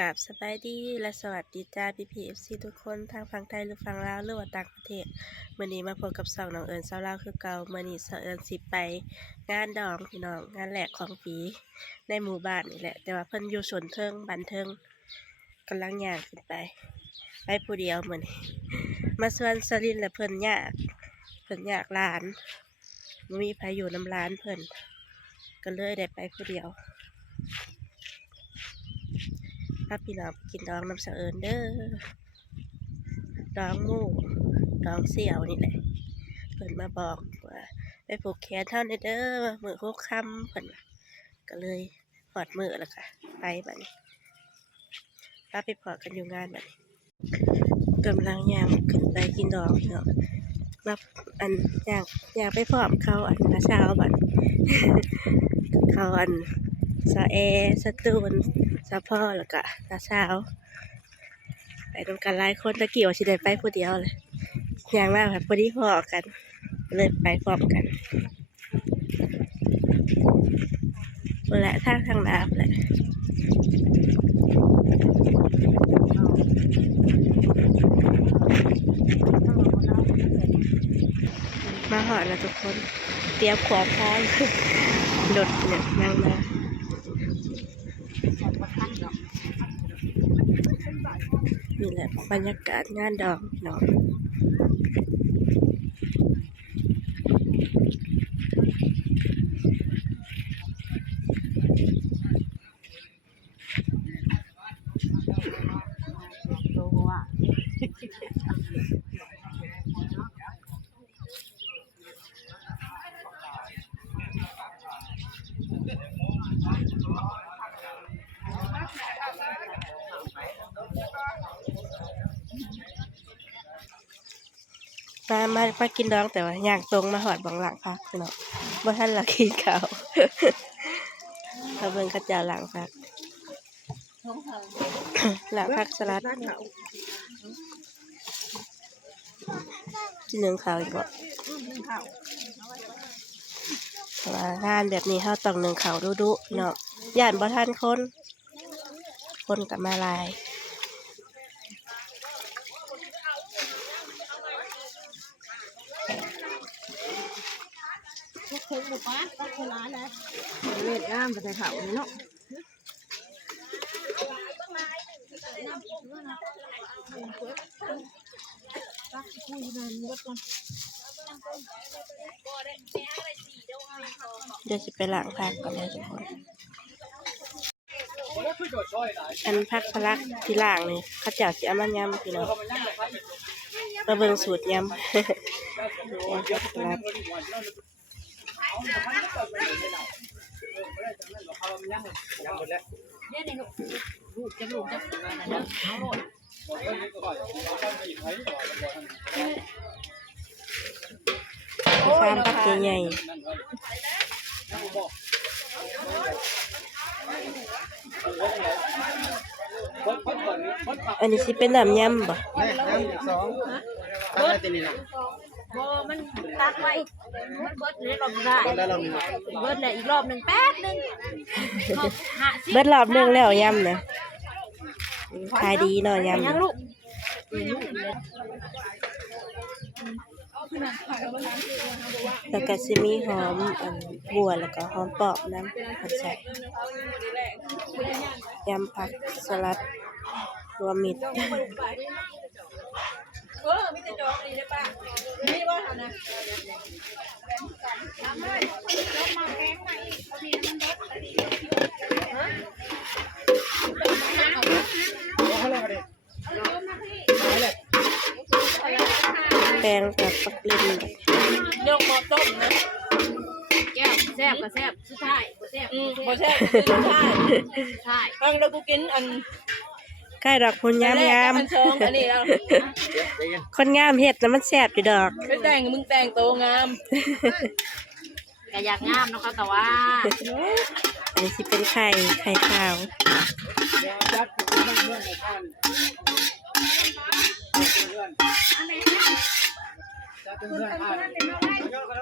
กราบสบายดีและสวัสดีจ้าPPFC ทุกคนทางฝั่งไทยหรือฝั่งลาวหรือว่าต่างประเทศมื้อนี้มาพบกับสองน้องเอิญสาวลาวคือเก่ามื้อนี้สาวเอิญสิไปงานดองพี่น้องงานแรกของปีในหมู่บ้านนี่แหละแต่ว่าเพิ่นอยู่สวนเทิงบ้านเทิงกำลังย่างขึ้นไปผู้เดียวมื้อนี้มาสวนสลินและเพิ่นอยากหลานบ่มีไผอยู่นำหลานเพิ่นก็เลยได้ไปผู้เดียวถ้าพี่น้องกินดองน้ำสะเอิญเด้อดองหมูดองเสี่ยวนี่แหละเพิ่นมาบอกว่าไปผูกแขนเท่านี้เด้อมือ6 ค่ำเพิ่นว่าก็เลยหอดมือแล้วค่ะไปบัดนี้ถ้าไปพอกันอยู่งานบัดนี้กำลังย่างขึ้นไปกินดองเนาะมาอันย่างไปพร้อมเขาอันละเช้าบัด เขาอันสะแอสะตูนสะพ่อแล้วก็ตาสาวไปตรงกันหลายคนตะกี้ว่าสิได้ไปผู้เดียวเลยอย่างมากค่ะพอดีพอกันเลยไปพร้อมกันนั่นแหละทางน้ำแหละมาหอดแล้วทุกคนเตรียมขวานท้ายรถเนี่ยนั่งมานี่แหละบรรยากาศงานดอกเนาะมากินดองแต่ว่าย่างตรงมาหอดบังหลังพักเนาะบ่ทันละกินข้าว เขาเบิ่งเขาเจ้าหลังพัก หลังพักสลัดกินหนึ่งข้าวอีกบ่แต่ว่างานแบบนี้เฮาต้องหนึ่งข้าวดุๆเนาะย่านบ่ทันคนก็มาหลายเคยบุกบ้านก็คือร้านแล้วเวทงามไปแต่เขาเนาะเดี๋ยวสิไปล้างผักก่อนเลยทุกคนอันผักพลักที่ล้างนี่เขาเจ้าสิเอามายำพี่น้องมาเบิ่งสูตรยำ ผักพลักฟาร์มผักใหญ่อันนี้สิเป็นน้ำยำบ่มันตักไว้มันเบิดเลยรอบได้เบิดเลยอีกรอบหนึ่งแป๊บนึง เบิดรอบนึงแล้วยำนะขายดีเนาะยำแล้วก็สิมีหอมบัวแล้วก็หอมปอบน้ำผัดใส่ยำผักสลัดรวมมิตรมีแต่จองดีได้ป่ะนี่ว่าทำนะแปลงกับปักลิ่นยกหม้อต้มนะแก้วแซ่บก็แซ่บสุดท้ายบ่แซ่บบ่แซ่บสุดท้ายใช่ฟังแล้วกูกินอันใกล้ดอกคนงามมันชงอันนี้แล้วคนงามเฮ็ดแล้วมันแซ่บอยู่ดอกไม่แต่งมึงแต่งโตงามก็อยากงามนะคะแต่ว่าอันนี้สิเป็นไข่ขาว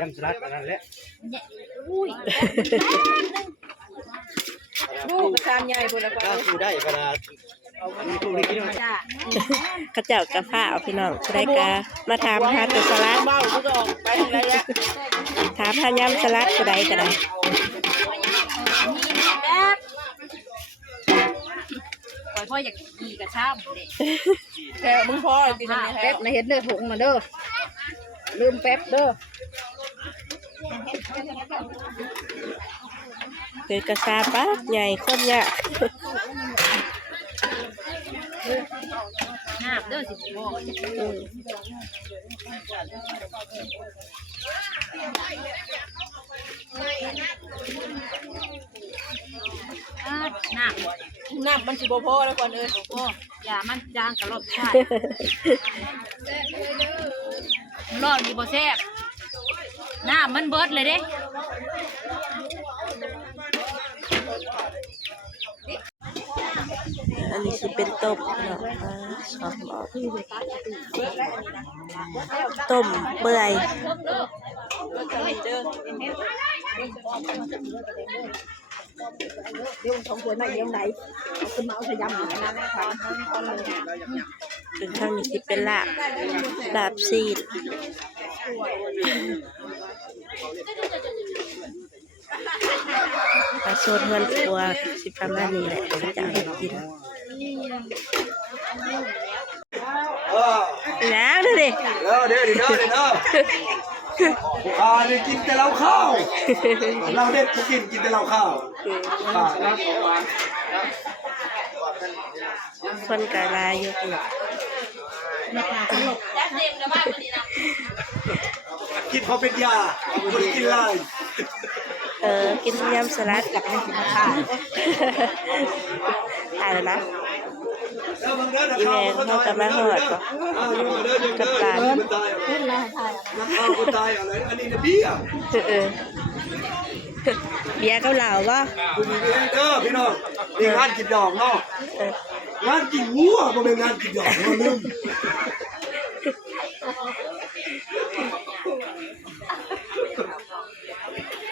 ยำสลัดอันนั้นแหละ ลูกกระชามใหญ่พุ่นละ ถ้าสู้ได้ขนาดอันนี้ลูกนี่กินมา จ้า เขาเจ้ากระพ้าเอาพี่น้องผู้ใดกามาถามหาแต่สลัด เมากูจะออกไปทางไหนแล้ว ถามหายำสลัดผู้ใดก็ได้ พ่ออยากขี่กระชามเด็กแค่มึงพ่อกินแป๊บในเห็ดเด้อถุงมาเด้อลืมแป๊บเด้อ คือกระซาปั๊บใหญ่คนยาก น้ำเด้อสิพ่อน้ำมันสิบ่พอแล้วก่อนเลยโอ้อย่ามันจางกระรอบใช่รอดมีบ่แซ่บน้ำมันเบิดเลยเด้ อันนี้สิเป็นต้มเนาะชอบบอกต้มเปื่อยถึงข้างนี้สิเป็นลาบซีดปลาโซนเงินตัวสิประมาณนี้แหละเขาจะเอาไปกินแล้วดูดิ เด้อเด้อเด้อเด้อเนี่ยกินแต่เหล้าข้าวเราเด็ดกินแต่เหล้าข้าว คนกะลายอยู่ กินพอเป็นยาคนกินลาย กินยำสลัดกับน้ำจิ้มข้าวถ่ายแล้วนะอีแมงเขาจะมาหอดป่ะกับตาคนตายอะไรอันนี้นะเบี้ย เบียร์กับเหล่าป่ะ คุณมีเด้อพี่น้องมีงานกินดอกเนาะงานกินวัวบ่เป็นงานกินดอกเนาะลืม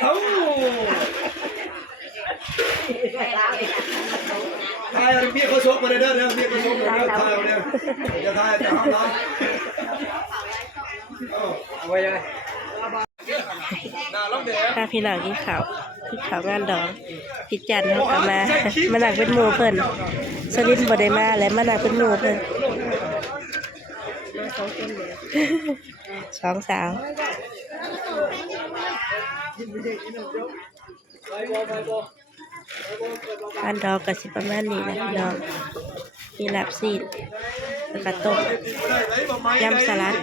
เอ้าทายเบี้ยเขาชกมาเด้อเบี้ยเขาชกมาเด้อทายเอาเด้ออย่าทายแต่ห้ามทายเอาไว้เลยถ้าพี่น้องกินข้าวงานดองพี่จันเขาก็มาหนักเป็นหมู่เพิ่นสลิดบ่ได้มาและมาหนักเป็นหมู่เพิ่น2 สาวงานดองก็สิประมาณนี้นะพี่น้องมีลาบซีดแล้วก็ต้มยำสลัด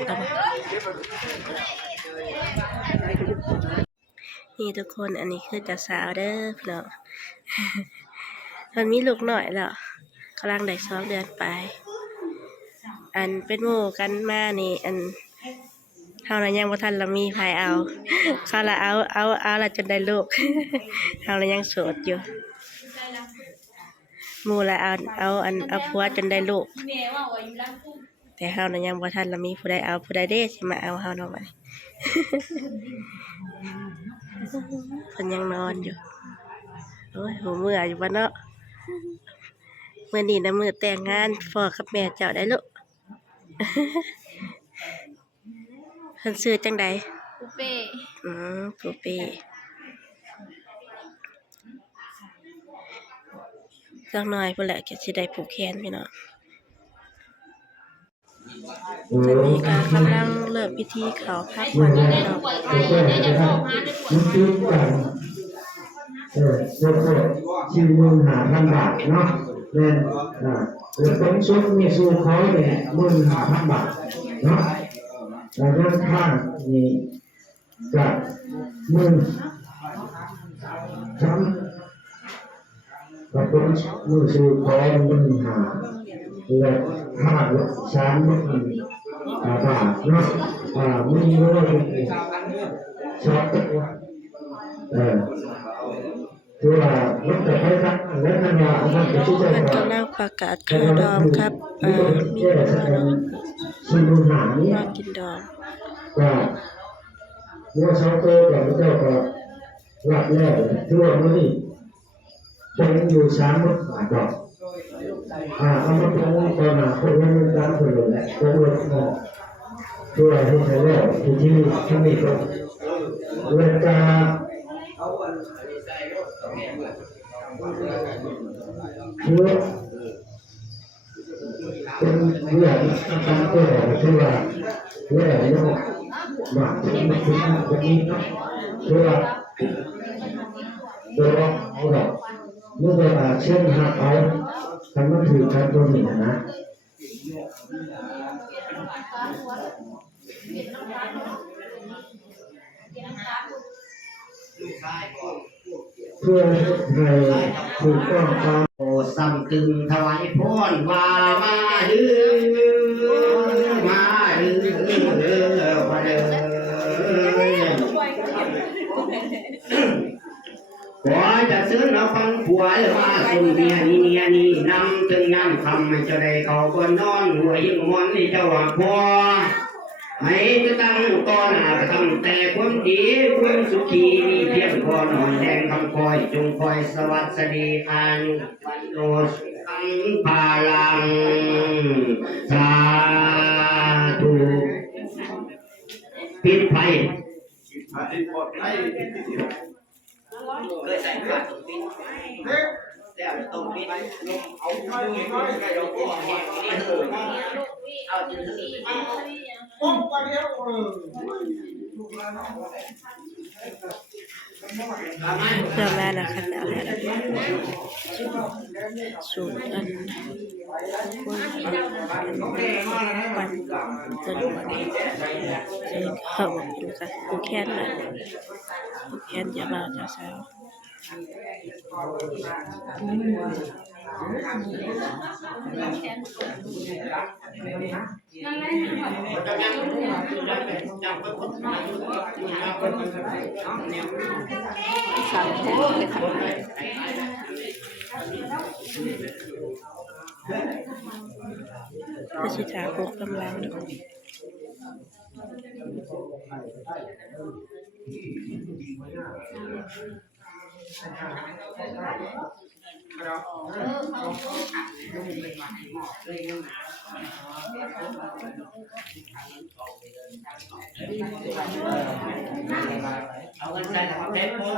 นี่ทุกคนอันนี้คือเจ้าสาวเด้อพี่น้องมันมีลูกหน่อยแล้วกำลังได้2 เดือนไปอันเป็นหมู่กันมานี่อันเฮาน่ะยังบ่ทันละมีไผเอาเขาละเอาละจนได้ลูกเฮาละยังโสดอยู่หมู่ละเอาผัวจนได้ลูกแต่เฮาน่ะยังบ่ทันละมีผู้ใดเอาผู้ใดเด้สิมาเอาเฮาเนาะบัดนี้เพิ่นยังนอนอยู่โอ้ยหัวเมื่ออยู่บ้านเนาะมื้อนี้นะมื้อแต่งงานพ่อกับแม่เจ้าได้ลูกเพิ่นชื่อจังใดปูเป้ปูเป้สักหน่อยพุ่นแหละก็สิได้ผูกแขนพี่น้องตอนนี้ก็กำลังเริ่มพิธีเขาพักวันพี่น้อง15,000 บาทเนาะแม่นเป็นชุดมีสูเขาเนี่ย15,000 บาทเนาะแล้วด้านข้างนี่จะก็เป็นมือสูเขาและข้าง3,000 บาทเนาะมือด้วยชอบคือว่ามันจะให้ทักและขณะนั้นจะช่วย เพิ่นกำลังประกาศค่าดองครับมีมากินดองก็เมื่อเช้าโตกับเจ้าก็รับแล้วทั่วมื้อนี้ เป็นอยู่30,000 ดอกเอามาตรงตอนหน้าคนนั้นร้านคนเลยแหละตรงรถออกด้วยให้ใช้แล้วที่นี่ก็เวลาเพื่อเป็นเรื่องการเปิดที่ว่าเรื่องนี้มาถึงวันนี้เนาะเพื่อตัวเอาดอกเมื่อเวลาเช่นหากเอาทำมันถือการตัวนี้นะเพื่อให้ถูกต้องตามโอสัมกึมถวายพรมาดื้อมาดื้อมาเด้อขอจะซื้อเราฟังผัวมาสุ่มเมียนี่นำถึงน้ำคำให้เจ้าได้เขาบนนอนหัวยิ่งมอนนี่เจ้าว่าพอให้จะตั้งก่อนทำแต่ความดีความสุขีมีเพียงพอหน่อยแดงคำคอยจงคอยสวัสดีอานุปันโนสุขังพาลังสาธุปิดไฟเคยใส่ขาตรงนี้แล้วตรงนี้เอาใกล้เราก็แห้งนี่เอาจนถึงปุ๊บไปเดียวเริ่มแล้วนะคะแล้วสูตรอันวันจนวันนี้เขาเป็นค่ะผู้แค้นนะผู้แค้นจะมาจากเช้าสามโค้งเลยค่ะพระชิตาโกกำลังเอาเงินใส่ในความเด็ดปุ๊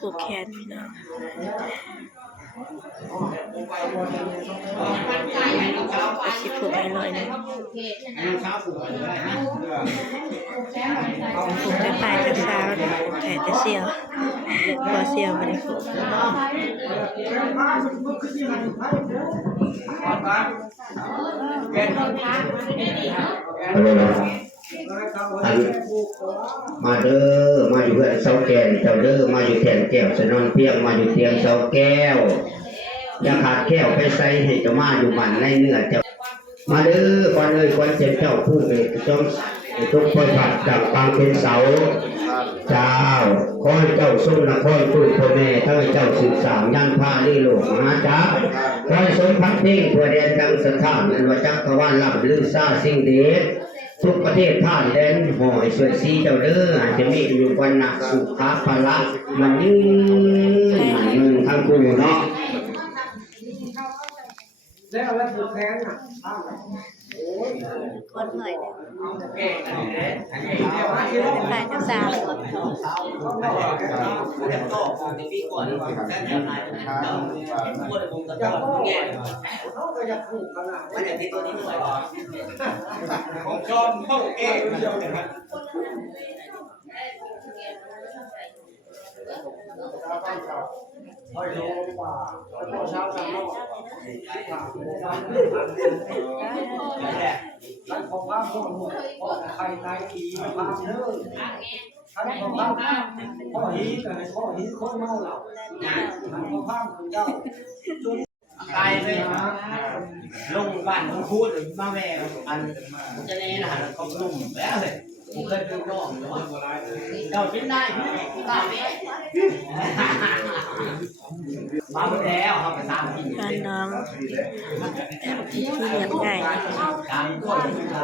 ผูกแขนพี่น้องอาชีพผูกให้ลอยนะผูกจะตายจะเช้าเนี่ยแต่จะเสียวพอเสียวไม่ได้ผูกมาเด้อมาอยู่เพื่อนเสาแก่นเจ้าเด้อมาอยู่แทนแก้วสนอนเพียงมาอยู่เตียงเสาแก้วอย่าขาดแก้วไปใส่ให้เจ้ามาอยู่มันในเนื้อเจ้ามาเด้อก่อนเลยก่อนเจ็บเจ้าผู้เอกจงทุกคนผัดดับฟังเป็นเสาเจ้าขอให้เจ้าทรงนครตู้พ่อแม่ทั้งเจ้าสืบสามยันผ้าลีโลกมหาจักรขอให้สมพักเพ่งตัวแดนทางสถานนั้นว่าจักรวาลลับลือซาสิ่งเด็ดทุกประเทศผ่านแดนหอยสวยสีเจ้าเด้ออาจจะมีอยู่วันหนักสุขาภละมันยืนทั้งคู่เนาะแล้วผูกแขนอ่ะคนเหนื่อยไปทั้งสามผมชอบเข้าเอง ท่านพ่อข้ามพ่อนี้แต่พ่อนี้คนเมาเหล้าท่านพ่อข้ามของเจ้า ตายไปลงบ้านของพูดมาแม่อันจะเล่นหันเขาลุ่มแล้วเลยผมเคยเป็นน้องเจ้ากินได้ตาแม่มาหมดแล้วเขาไปตามกิน บ้านน้องที่เรียบง่าย ตามก้นต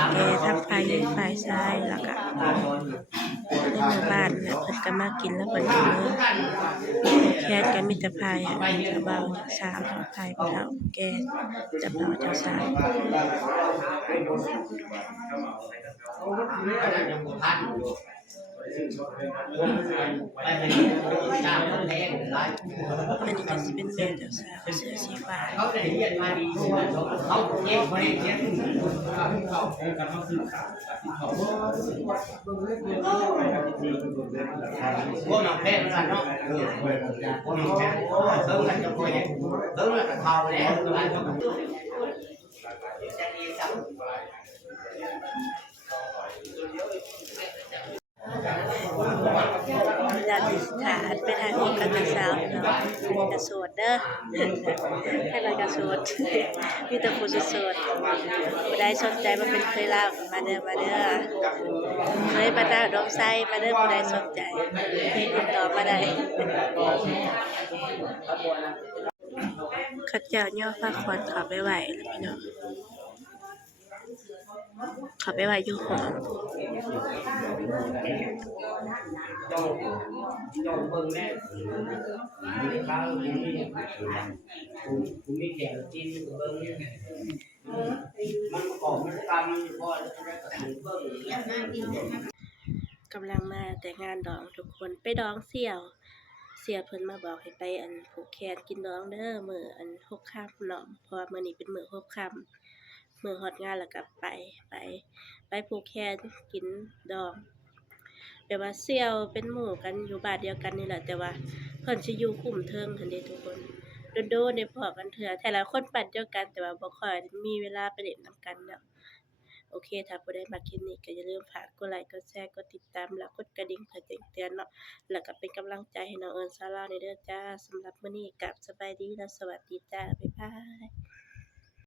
าม แกทั้งฝ่ายหญิงฝ่ายชายแล้วก็ในหมู่บ้านเนี่ยเพิ่นก็มากินแล้วเพิ่นก็มื้อแค่กันมิตรภายเจ้าบ่าวเจ้าสาวทั้งฝ่ายผู้เฒ่าแก่เจ้าบ่าวเจ้าสาว ยังบ่ทันอยู่ไปไหนจ้างคนแรงหลาย อันนี้ก็สิเป็นแม่เจ้าสาวเสื้อสีฟ้า เขาได้เรียนมาดีเขาเก็บไว้เก็บพวกน้องแพทย์นั่นเนาะพวกน้องแพทย์เพิ่งกันจะคุยเพิ่งกันเท่าแล้วหลายคนอยากสิถาไปถ่ายรูปกับเจ้าสาวเนาะกระโสดเด้อให้เรากระโสดมีแต่ผู้โสดผู้ใดสนใจมาเป็นเคยลาวมาเด้อเคยมาดาวดงไซมาเด้อผู้ใดสนใจติดต่อมาได้ข้าเจ้าย่อพระขวัญเข้าไปไหวแล้วพี่น้องเข้าไปไหวอยู่หอ จ้องเบิ่งแน่ข้าวนี่ผมมีแขกจีนเบิ่งมันประกอบมันตามมันพอแล้วเบิ่ง กำลังมาแต่งานดองทุกคนไปดองเสี่ยวเพิ่นมาบอกให้ไปอันผูกแขนกินดองเด้อมื้ออัน6ค่ำเนาะเพราะว่ามื้อนี้เป็นมื้อ6ค่ำมื้อฮอดงานแล้วก็ไปผูกแขนกินดองแบบว่าเสี่ยวเป็นหมู่กันอยู่บ้านเดียวกันนี่แหละแต่ว่าเพิ่นสิอยู่คุมเทิงหั่นเด้ทุกคนโดนๆได้พ้อกันเทื่อแต่ละคนบ้านเดียวกันแต่ว่าบ่ค่อยมีเวลาไปเล่นนำกันเนาะ โอเค ถ้าผู้ใดมักคลิปนี้ก็อย่าลืมฝากกดไลค์ กดแชร์ กดติดตาม แล้วกดกระดิ่งเพื่อแจ้งเตือนเนาะ แล้วก็เป็นกำลังใจให้น้องเอิญซาร่าในเด้อจ้า สำหรับมื้อนี้กลับสบายดีและสวัสดีจ้า บ๊ายบาย